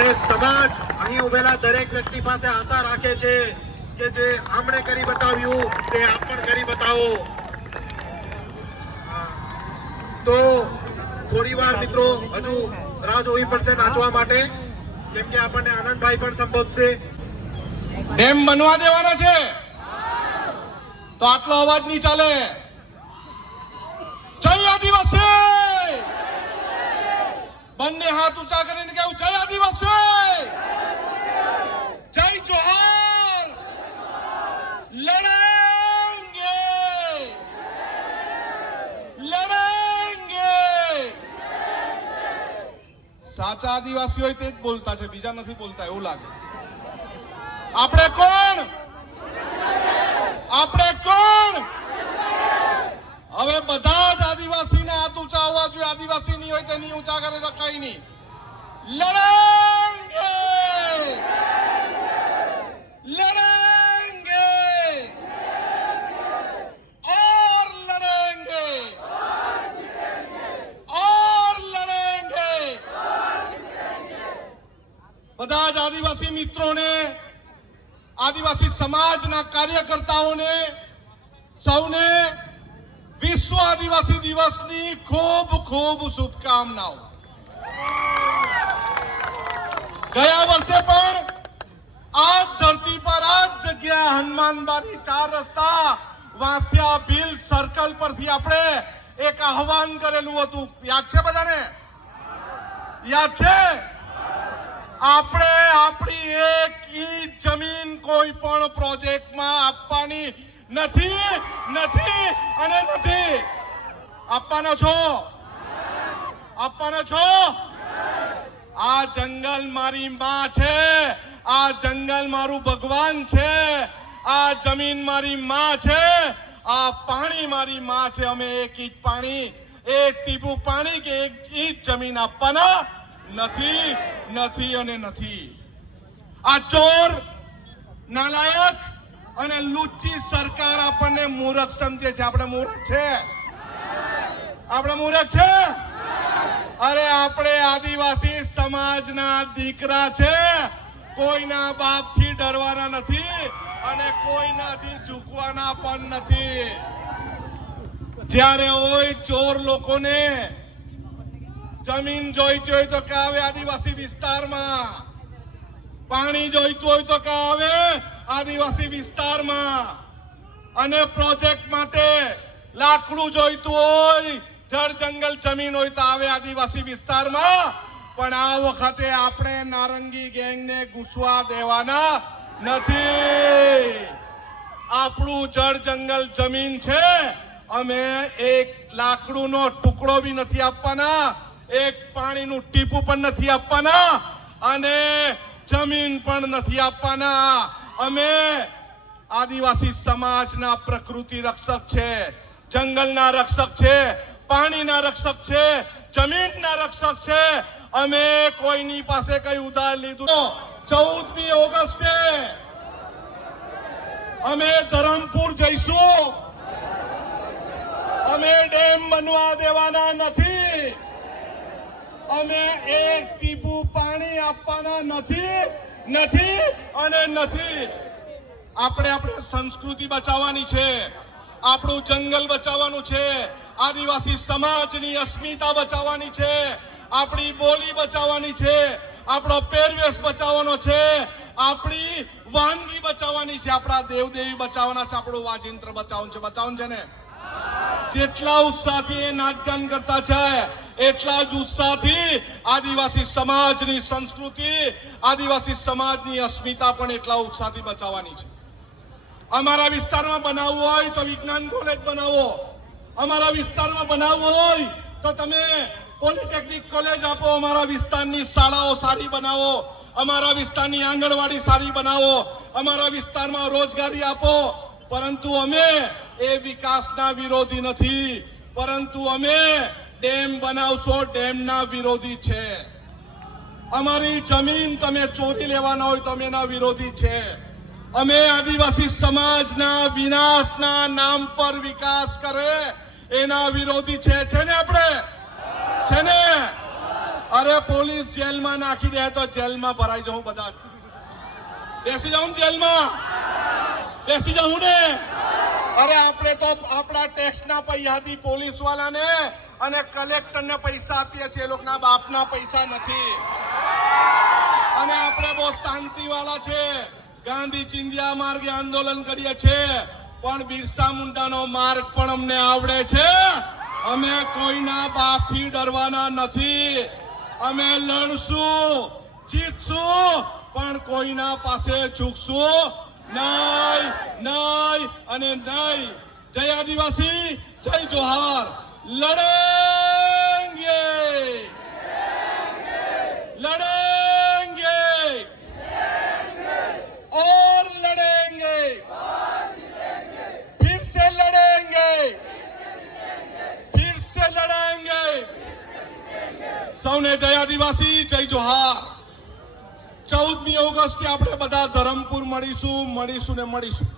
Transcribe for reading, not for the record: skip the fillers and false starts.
અને સમાજ અહીં ઉભેલા દરેક વ્યક્તિ પાસે આશા રાખે છે કે જે આમણે કરી બતાવ્યું તે આપ પણ કરી બતાવો. તો થોડી વાર મિત્રો હજુ રાહ જોવી પડશે નાચવા માટે, કેમ કે આપણને આનંદભાઈ પણ સંબોધશે. ડેમ બનવા દેવાના છે તો આટલો અવાજ નહીં ચાલે. જય આદિવાસી, બંને હાથ ઊંચા કરીને કહ્યું જય આદિવાસી, જય જોહાર. લડેંગે લડેંગે. સાચા આદિવાસી હોય તે જ બોલતા છે, બીજા નથી બોલતા એવું લાગે. આપણે કોણ? આપણે કોણ? હવે બધા જ આદિવાસીને હાથ ઊંચા હોવા જોઈએ. આદિવાસી નહીં હોય તેની ઊંચા કરે તો કઈ નહીં. લડેંગે લડેંગે और लड़ेंगे और लड़ेंगे. બધા જ આદિવાસી મિત્રોને, આદિવાસી સમાજના કાર્યકર્તાઓને સૌને વિશ્વ આદિવાસી દિવસની ખૂબ ખૂબ શુભકામનાઓ. ગયા વર્ષે પણ આ ધરતી પર આ જગ્યા હનુમાનબારી 4 રસ્તા વાંસિયા ભીલ સર્કલ પરથી આપણે એક આહવાન કરેલું હતું. યાદ છે બધાને? યાદ છે? આપણે આપણી એક ઈંચ જમીન કોઈ પણ પ્રોજેક્ટમાં આપવાની નથી નથી અને નથી. આપવાનો છો? આપવાનો છો? આ જંગલ મારી માં છે, આ જંગલ મારું ભગવાન છે, આ જમીન મારી માં છે, આ પાણી મારી માં છે. અમે એક ઇંચ પાણી, એક ટીપું પાણી કે એક ઇંચ જમીન આપવાના નથી નથી અને નથી. આ ચોર, નાલાયક અને લુચ્ચી સરકાર આપણને મૂર્ખ સમજે છે. આપણે મૂર્ખ છે? આપણે મૂર્ખ છે? અરે આપણે આદિવાસી સમાજના દીકરા છે. કોઈના બાપથી ડરવાના નથી અને કોઈનાથી ઝૂકવાના પણ નથી. જ્યારે હોય ચોર લોકોને જમીન જોઈતી હોય તો કે આવે આદિવાસી વિસ્તારમાં, પાણી જોઈતું હોય તો કે આવે આદિવાસી વિસ્તારમાં, અને પ્રોજેક્ટ માટે લાકડું જોઈતું હોય, જળ જંગલ જમીન હોય તો આવે આદિવાસી વિસ્તારમાં. પણ આ વખતે આપણે નારંગી ગેંગને ઘૂસવા દેવાના નથી. આપણું જળ જંગલ જમીન છે. અમે એક લાકડુનો ટુકડો બી નથી આપવાના, એક પાણીનું ટીપું પણ નથી આપવાના અને જમીન પણ નથી આપવાના. અમે આદિવાસી સમાજના પ્રકૃતિ રક્ષક છે, જંગલના રક્ષક છે, પાણીના રક્ષક છે, જમીનના રક્ષક છે. અમે કોઈની પાસે કઈ ઉધાર લીધું. 14મી ઓગસ્ટે અમે ધરમપુર જઈશું. અમે ડેમ બનવા દેવાના નથી. અમે એક ટીપું પાણી આપવાના નથી નથી અને નથી. આપણે આપણી સંસ્કૃતિ બચાવવાની છે, આપણું જંગલ બચાવવાનું છે, આદિવાસી સમાજની અસ્મિતા બચાવવાની છે, આપણી બોલી બચાવવાની છે, આપણો પહેરવેશ બચાવવાનો છે, આપણી વાનગી બચાવવાની છે, આપણા દેવદેવી બચાવવાના છે, આપણું વાજિંત્ર બચાવવાનું છે ને. જેટલા ઉત્સાહથી એ નાચગાન કરતા છે એટલા જ ઉત્સાહથી આદિવાસી સમાજની સંસ્કૃતિ, આદિવાસી સમાજની અસ્મિતા પણ એટલા ઉત્સાહથી બચાવવાની છે. અમારા વિસ્તારમાં બનાવવું હોય તો વિજ્ઞાન કોલેજ બનાવો, અમારા વિસ્તારમાં બનાવવું હોય તો તમે પોલિટેકનિક કોલેજ આપો, અમારા વિસ્તારની શાળાઓ સારી બનાવો, અમારા વિસ્તારની આંગણવાડી સારી બનાવો, અમારા વિસ્તારમાં રોજગારી આપો. પરંતુ અમે એ વિકાસના વિરોધી નથી, પરંતુ અમે ડેમ બનાવશો ડેમના વિરોધી છે. અમારી જમીન તમે ચોરી લેવાના હોય તો અમે એના વિરોધી છે. અમે આદિવાસી સમાજના વિનાશના નામ પર વિકાસ કરે એના વિરોધી છે ને આપણે? છે ને? અરે પોલીસ જેલમાં નાખી દે તો જેલમાં ભરાઈ જાઉં બધા. બેસી જાઉં ને જેલમાં, બેસી જાઉં ને. અરે આપણે તો આપણા ટેક્સના પૈસાથી પોલીસ વાળાને અને કલેક્ટરને પૈસા આપીએ છીએ, એ લોકોના બાપના પૈસા નથી. અને આપણે બહુ શાંતિ વાળા છે. ગાંધી ચિંધ્યા માર્ગે આંદોલન કરીએ છીએ, પણ બિરસા મુંડાનો માર્ગ પણ અમને આવડે છે. અમે કોઈના બાપથી ડરવાના નથી. અમે લડશું, જીતશું, પણ કોઈના પાસે ઝૂકશું નહીં, નહીં અને નહીં. જય આદિવાસી, જય જોહાર. લડેંગે, લડેંગે और लड़ेंगे, फिर से लड़ेंगे, फिर से लड़ेंगे. સૌને જય આદિવાસી, જય જોહાર. 14મી ઓગસ્ટે આપણે બધા ધરમપુર મળીશું ને મળીશું.